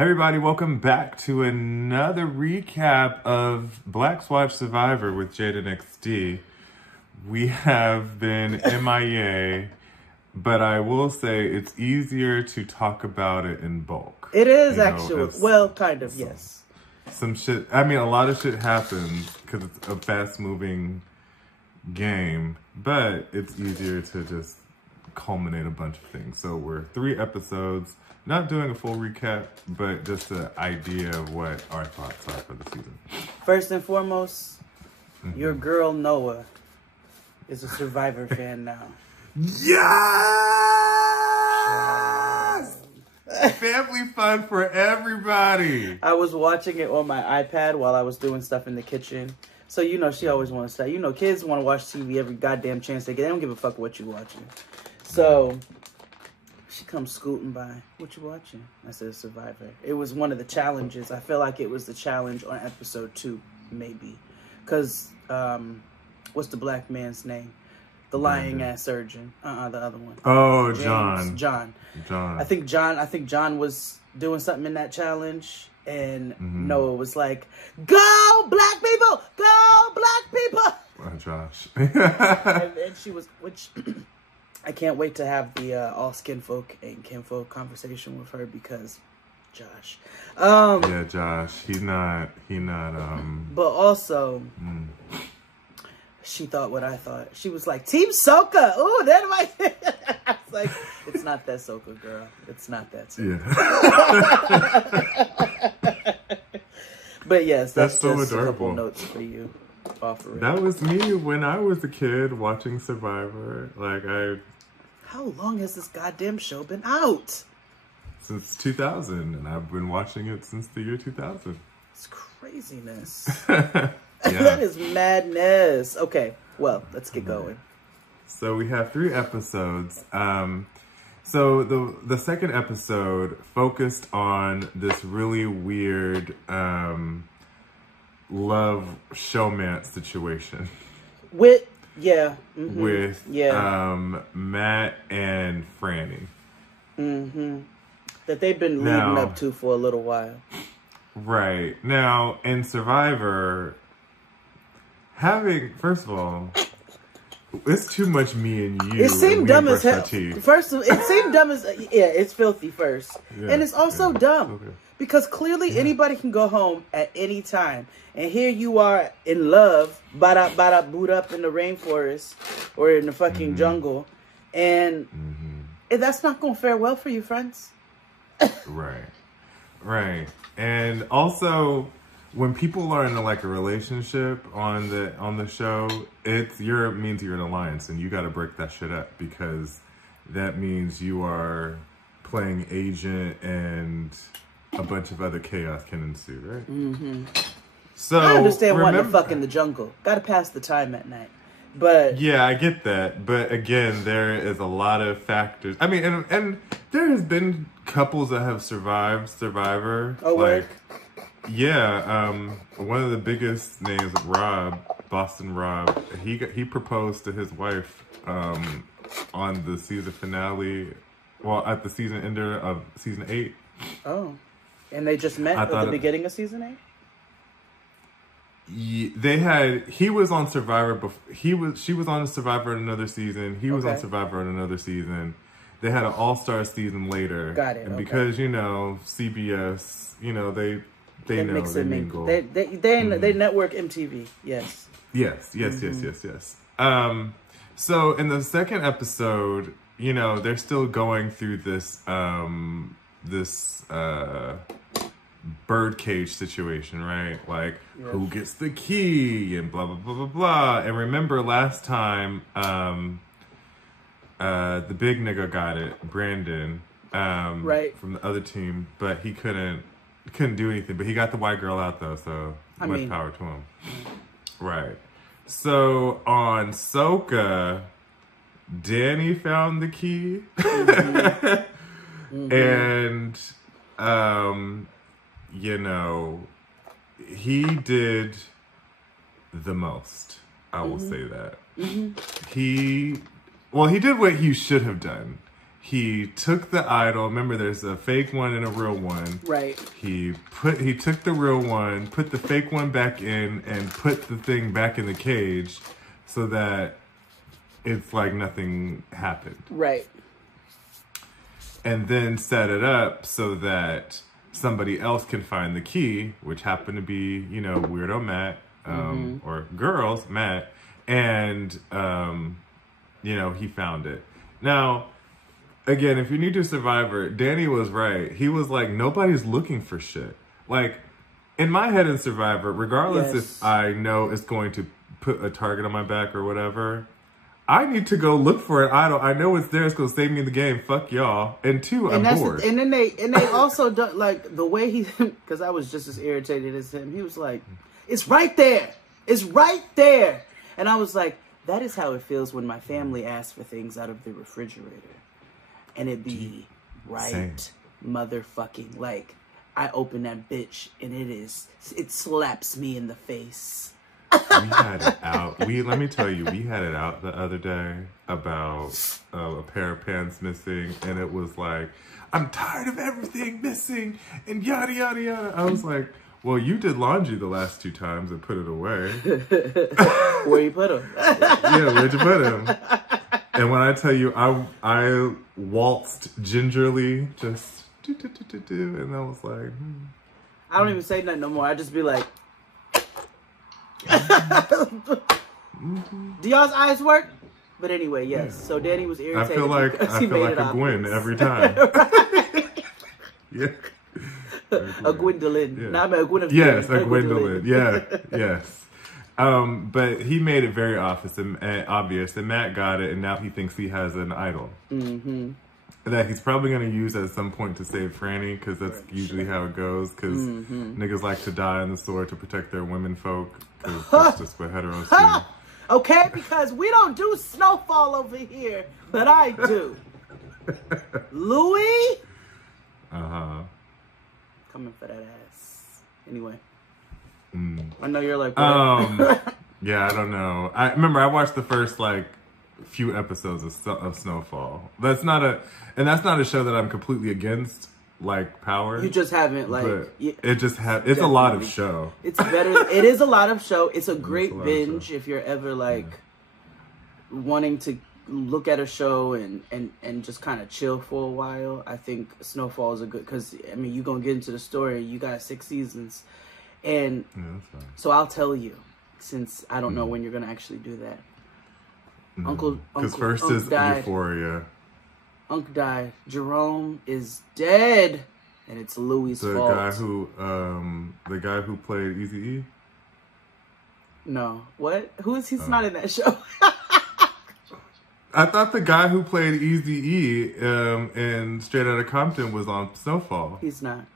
Hey everybody, welcome back to another recap of Black Watch Survivor with Jade and XD. We have been MIA, but I will say it's easier to talk about it in bulk. It is actually, well, kind of, yes. Some shit, I mean, a lot of shit happens because it's a fast-moving game, but it's easier to just culminate a bunch of things. So we're 3 episodes. Not doing a full recap, but just an idea of what our thoughts are for the season. First and foremost, your girl Noah is a Survivor fan now. Yes! Family fun for everybody. I was watching it on my iPad while I was doing stuff in the kitchen. So, you know, she always wants to say, you know, kids want to watch TV every goddamn chance they get. They don't give a fuck what you're watching. So she comes scooting by. What you watching? I said Survivor. It was one of the challenges. I feel like it was the challenge on episode 2, maybe. Because, what's the black man's name? The lying ass surgeon. The other one. Oh, James. John. I think John was doing something in that challenge. And Noah was like, go black people! Go black people! Oh, Josh. and she was, which... I can't wait to have the all skinfolk and kinfolk conversation with her because Josh. Yeah, Josh. He not But also she thought what I thought. She was like, Team Soka. Ooh, that might I was like, it's not that Soka, girl. It's not that Soka. Yeah. But yes, that's so just adorable. A couple notes for you. That was me when I was a kid watching Survivor. How long has this goddamn show been out? Since 2000, and I've been watching it since the year 2000. It's craziness. That is madness. Okay, well, let's get going. So we have 3 episodes. So the second episode focused on this really weird love showmance situation with Matt and Franny that they've been leading up to for a little while. Right now in Survivor, first of all, it's too much me and you. It seemed dumb as hell. First, it seemed dumb as it's filthy first, and it's also dumb. Okay. Because clearly anybody can go home at any time. And here you are in love, boot up in the rainforest or in the fucking jungle. And that's not going to fare well for you, friends. Right. And also, when people are in a relationship on the show, means you're in an alliance and you got to break that shit up because that means you are playing agent and a bunch of other chaos can ensue, right? So I understand wanting to fuck in the jungle. Got to pass the time at night. But yeah, I get that. But again, there is a lot of factors. I mean, and there has been couples that have survived Survivor. Oh, one of the biggest names, Boston Rob. He proposed to his wife on the season finale. Well, at the season ender of season 8. Oh. And they just met at the beginning of season 8? He was on Survivor before. She was on Survivor in another season. He was on Survivor in another season. They had an all-star season later. Got it. And because, CBS, they mix and mingle. They network MTV. Yes. Yes. So in the second episode, they're still going through this birdcage situation, right? Who gets the key and blah, blah, blah, blah, blah. And remember last time, the big nigga got it, Brandon, from the other team, but he couldn't do anything. But he got the white girl out though, so much power to him. Right. So on Soka, Danny found the key. And he did the most. I will say that. He did what he should have done. he took the idol. Remember, there's a fake one and a real one. Right. He took the real one, put the fake one back in, and put the thing back in the cage so that it's like nothing happened. Right. And then set it up so that somebody else can find the key, which happened to be, you know, Weirdo Matt, or Girls Matt, and, you know, he found it. Now, again, if you're new to Survivor, Danny was right. He was like, nobody's looking for shit. Like, in my head in Survivor, regardless if I know it's going to put a target on my back or whatever, I need to go look for an idol. I know it's there. It's going to save me the game. Fuck y'all. And two, I'm bored. And then they also do, like the way he, because I was just as irritated as him. He was like, "It's right there. It's right there." And I was like, that is how it feels when my family asks for things out of the refrigerator, and it be right motherfucking like I open that bitch and it slaps me in the face. We had it out. Let me tell you, we had it out the other day about a pair of pants missing, and it was like, I'm tired of everything missing, and yada, yada, yada. I was like, well, you did laundry the last 2 times and put it away. Where you put them? Yeah, where'd you put them? And when I tell you, I waltzed gingerly, just do, and I was like, I don't even say nothing no more. I just be like, do y'all's eyes work? But anyway, yes. So Danny was irritated. I feel like a Gwen every time. Yeah. A Gwendolyn. Yeah. Not a Gwendolyn. Yes, a Gwendolyn. Yeah, yes. But he made it very obvious, and Matt got it, and now he thinks he has an idol. That he's probably going to use at some point to save Franny, because that's usually how it goes, because niggas like to die on the sword to protect their women folk, because that's just what heteros do. Okay, because we don't do snowfall over here, but I do. Louis? Uh-huh. Coming for that ass. Anyway. I know you're like, yeah, I don't know. I remember I watched the first, like, few episodes of Snowfall. That's not a show that I'm completely against, like Power. You just haven't like it's a lot of show. It's better. It is a lot of show. It's a great binge if you're ever like wanting to look at a show and just kind of chill for a while. I think Snowfall is a good, because I mean you're gonna get into the story. You got 6 seasons, and so I'll tell you, since I don't know when you're gonna actually do that. Because first is Euphoria. Unc died. Jerome is dead, and it's Louis' fault. The guy who played Eazy-E? No. What? Who is he's not in that show? I thought the guy who played Eazy-E in Straight Outta Compton was on Snowfall. He's not.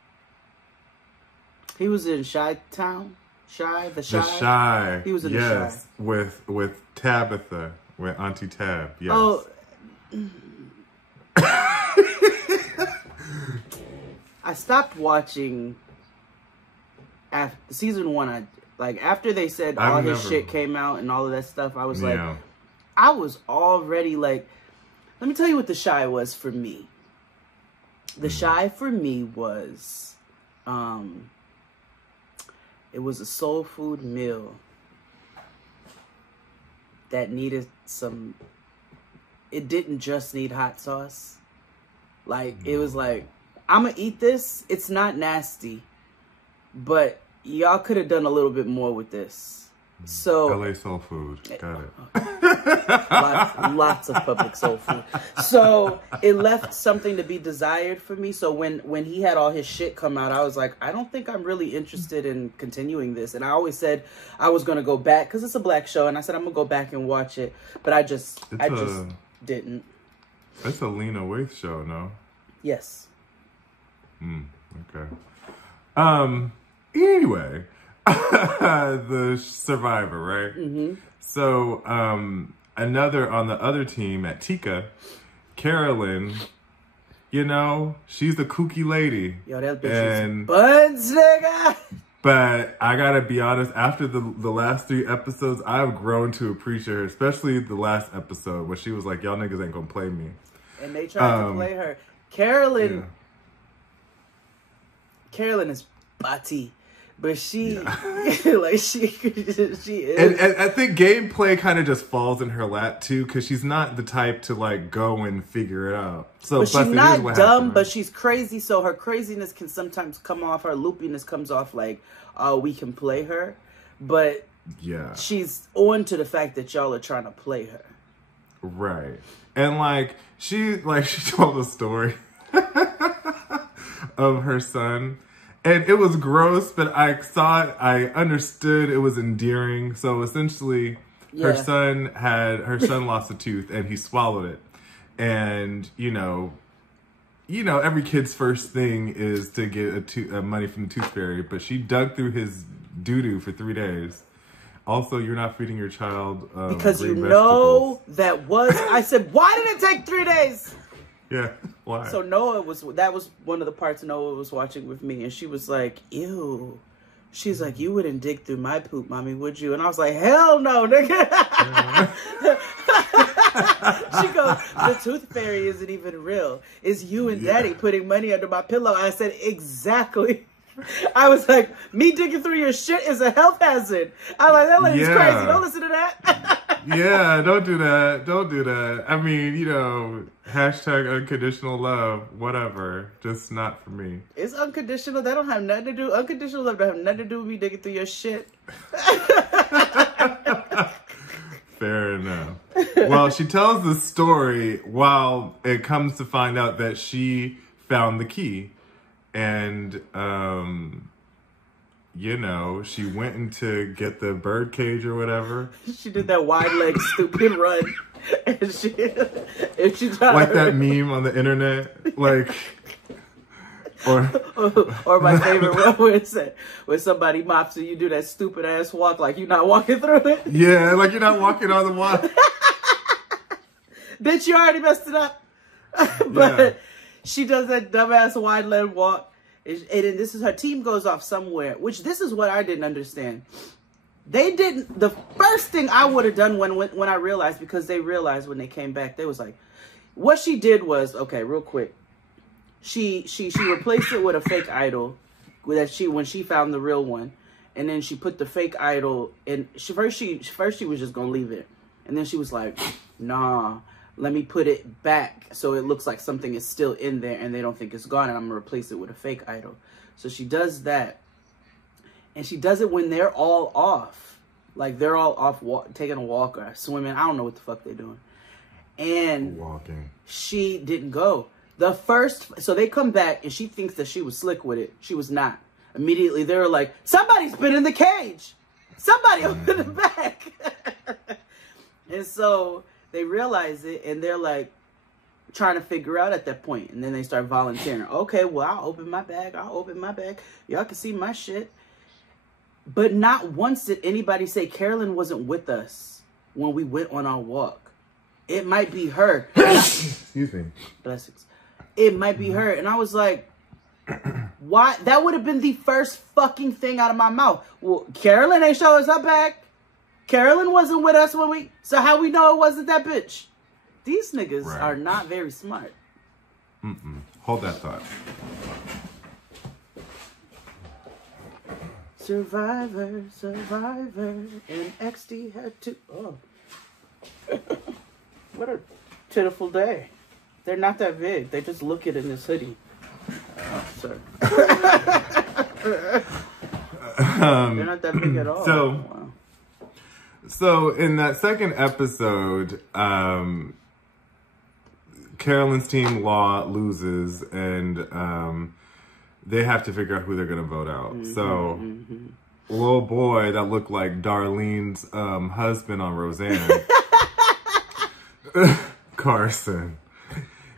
He was in Chi-Town. The Chi. He was in the Chi. Yes, with Tabitha. With Auntie Tab, yes. Oh. I stopped watching after season 1. After they said all his shit came out and all of that stuff, I was like, I was already like, let me tell you what the Chi was for me. The Chi for me was, it was a soul food meal that needed some, it didn't just need hot sauce. Like, it was like, I'm gonna eat this. It's not nasty, but y'all could have done a little bit more with this. So LA soul food, got it. Lots of public soul food. So it left something to be desired for me. So when he had all his shit come out, I was like, I don't think I'm really interested in continuing this. And I always said I was gonna go back because it's a black show, and I said I'm gonna go back and watch it, but I just didn't. It's a Lena Waithe show, no? Yes. Okay. Anyway, the Survivor, right? So, another on the other team at Tika, Carolyn, you know, she's the kooky lady. Yo, that bitch is buns, nigga. But I gotta be honest, after the last 3 episodes, I've grown to appreciate her, especially the last episode where she was like, y'all niggas ain't gonna play me. And they tried to play her. Carolyn is batty. But she, like, she is. And I think gameplay kind of just falls in her lap, too, because she's not the type to, like, go and figure it out. So, but she's not dumb, but she's crazy, so her craziness can sometimes come off, her loopiness comes off like, we can play her. But yeah, she's on to the fact that y'all are trying to play her. Right. And, like, she told a story of her son. And it was gross, but I saw it, I understood it was endearing. So essentially, her son lost a tooth and he swallowed it. And, you know, every kid's first thing is to get money from the tooth fairy, but she dug through his doo-doo for 3 days. Also, you're not feeding your child because you know I said, why did it take 3 days? Yeah, why? So that was one of the parts Noah was watching with me, and she was like, ew. She's like, you wouldn't dig through my poop, mommy, would you? And I was like, hell no, nigga. She goes, the tooth fairy isn't even real. It's you and daddy putting money under my pillow. I said, exactly. I was like, me digging through your shit is a health hazard. I was like, that lady's crazy. Don't listen to that. Yeah, don't do that. Don't do that. I mean, you know, hashtag unconditional love, whatever. Just not for me. It's unconditional. That don't have nothing to do. Unconditional love don't have nothing to do with me digging through your shit. Fair enough. Well, she tells the story while it comes to find out that she found the key. And, you know, she went in to get the bird cage or whatever. She did that wide leg stupid run. And she tried like that meme on the internet. Like, or my favorite one where it said, when somebody mops and you do that stupid ass walk like you're not walking through it. Yeah, like you're not walking on the walk. Bitch, you already messed it up. But she does that dumbass wide leg walk. And then her team goes off somewhere, which this is what I didn't understand. They didn't, the first thing I would have done when I realized, because they realized when they came back, they was like, what she did was, okay, real quick. She replaced it with a fake idol when she found the real one. And then she put the fake idol in. First she was just going to leave it. And then she was like, nah, let me put it back so it looks like something is still in there and they don't think it's gone, and I'm going to replace it with a fake idol. So she does that. And she does it when they're all off. Like, they're all off taking a walk or swimming. I don't know what the fuck they're doing. And walking. She didn't go. So they come back and she thinks that she was slick with it. She was not. Immediately they were like, somebody's been in the cage. Somebody open the back. And so they realize it and they're like trying to figure out at that point. And then they start volunteering. Okay, well, I'll open my bag. Y'all can see my shit. But not once did anybody say Carolyn wasn't with us when we went on our walk. It might be her. Excuse me. Blessings. It might be her. And I was like, why? That would have been the first fucking thing out of my mouth. Well, Carolyn ain't show us her bag. Carolyn wasn't with us so how we know it wasn't that bitch? These niggas are not very smart. Hold that thought. Survivor, and XD had to. Oh. What a pitiful day. They're not that big. They just look it in this hoodie. Oh, sorry. They're not that big at all. So in that second episode, Carolyn's team loses, and they have to figure out who they're going to vote out. Little boy that looked like Darlene's husband on Roseanne, Carson,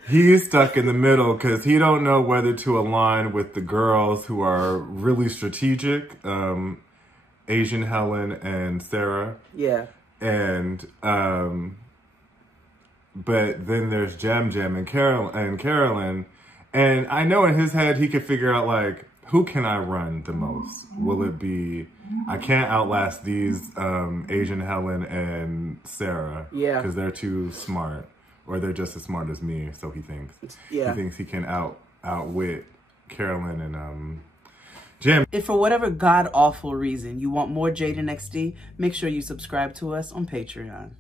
he's stuck in the middle because he don't know whether to align with the girls who are really strategic, Asian Helen and Sarah. Yeah. And but then there's Jam and Carolyn. And I know in his head he could figure out, like, who can I run the most? Will it be, I can't outlast these Asian Helen and Sarah. Yeah. Because they're too smart. or they're just as smart as me. So he thinks. Yeah. He thinks he can outwit Carolyn and Jim. If for whatever god awful reason you want more Jade and XD, make sure you subscribe to us on Patreon.